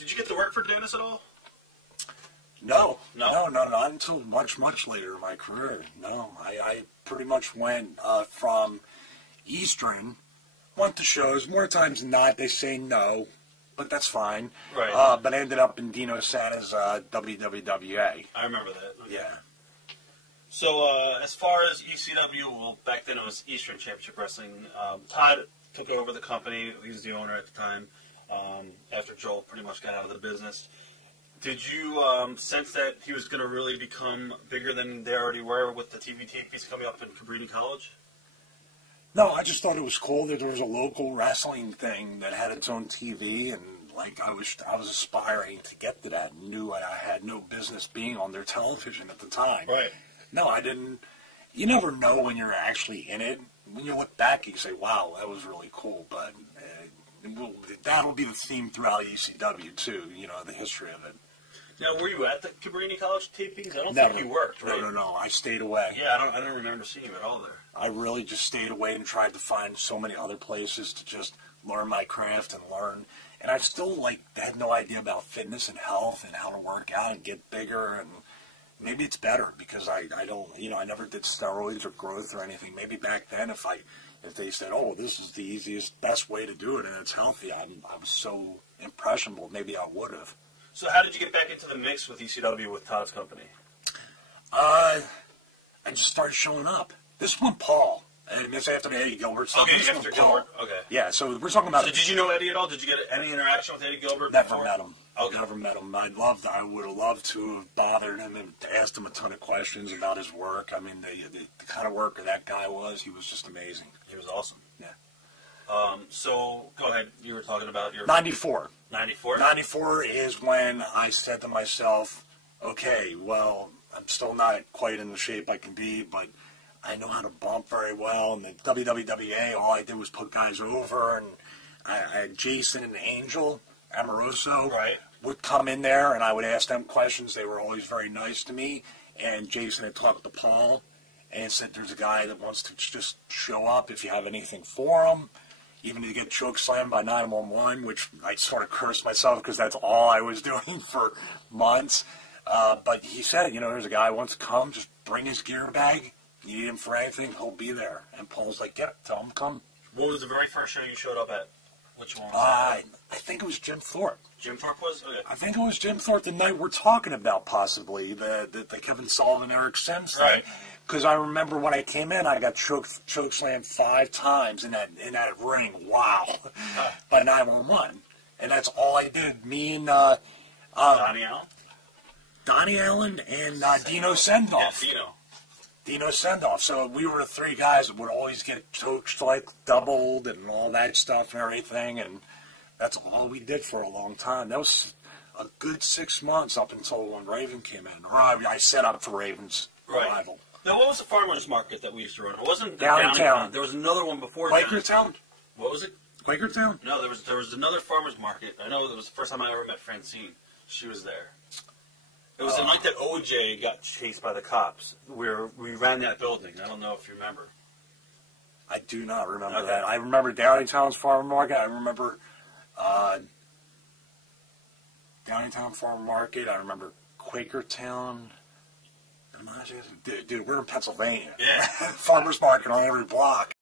Did you get to work for Dennis at all? No, not until much later in my career. No, I pretty much went from Eastern, went to shows. More times than not, they say no, but that's fine. Right. But I ended up in Dino Santa's WWWA. I remember that. Okay. Yeah. So as far as ECW, well, back then it was Eastern Championship Wrestling. Todd took over the company. He was the owner at the time. After Joel pretty much got out of the business. Did you sense that he was going to really become bigger than they already were with the TV tapes coming up in Cabrini College? No, I just thought it was cool that there was a local wrestling thing that had its own TV, and like I was aspiring to get to that. And knew I had no business being on their television at the time. Right. No, I didn't. You never know when you're actually in it. When you look back, you say, "Wow, that was really cool." But that'll be the theme throughout ECW too. You know, the history of it. Now, were you at the Cabrini College tapings? I don't Never. think you worked, right? No. I stayed away. Yeah, I don't remember seeing you at all there. I really just stayed away and tried to find so many other places to just learn my craft and learn. And I still had no idea about fitness and health and how to work out and get bigger. And maybe it's better because I don't, I never did steroids or growth or anything. Maybe back then if they said, "Oh, this is the easiest, best way to do it and it's healthy," I was so impressionable. Maybe I would have. So how did you get back into the mix with ECW with Todd's company? I just started showing up. This one, Paul. And it's after Eddie Gilbert. Okay, after Gilbert. Okay. Yeah, so we're talking about... So did you know Eddie at all? Did you get any interaction with Eddie Gilbert Never before? met him. Okay. Never met him. I would have loved to have bothered him and asked him a ton of questions about his work. I mean, the kind of worker that guy was, he was just amazing. He was awesome. Yeah. So, go ahead. You were talking about your... 94. 94? 94 is when I said to myself, okay, well, I'm still not quite in the shape I can be, but I know how to bump very well. And the WWWA, all I did was put guys over, and I had Jason and Angel Amoroso would come in there, and I would ask them questions. They were always very nice to me. And Jason had talked to Paul and said, there's a guy that wants to just show up if you have anything for him. Even to get choke slammed by 911, which I sort of cursed myself because that's all I was doing for months. But he said, there's a guy who wants to come, just bring his gear bag. You need him for anything, he'll be there. And Paul's like, yeah, tell him come. What was the very first show you showed up at? Which one was that? I think it was Jim Thorpe. Jim Thorpe was? Okay. I think it was Jim Thorpe the night we're talking about, possibly, the Kevin Sullivan, Eric Sims thing. Right. Because I remember when I came in, I got choke slammed 5 times in that ring. Wow. By 911. And that's all I did. Me and Donnie Allen? Donnie Allen and Dino Sendoff. Yeah, Dino Sendoff. So we were the 3 guys that would always get chokes doubled and all that stuff and everything. And that's all we did for a long time. That was a good 6 months up until when Raven came in. Or I set up for Raven's arrival. Now, what was the farmer's market that we used to run? It wasn't Downtown. There was another one before Quakertown? What was it? Quakertown? No, there was another farmer's market. I know it was the first time I ever met Francine. She was there. It was the night that OJ got chased by the cops. We ran that building. I don't know if you remember. I do not remember that. I remember Downtown's farmer market. I remember Downtown farmer market. I remember Quakertown. Dude, we're in Pennsylvania. Yeah. Farmer's market on every block.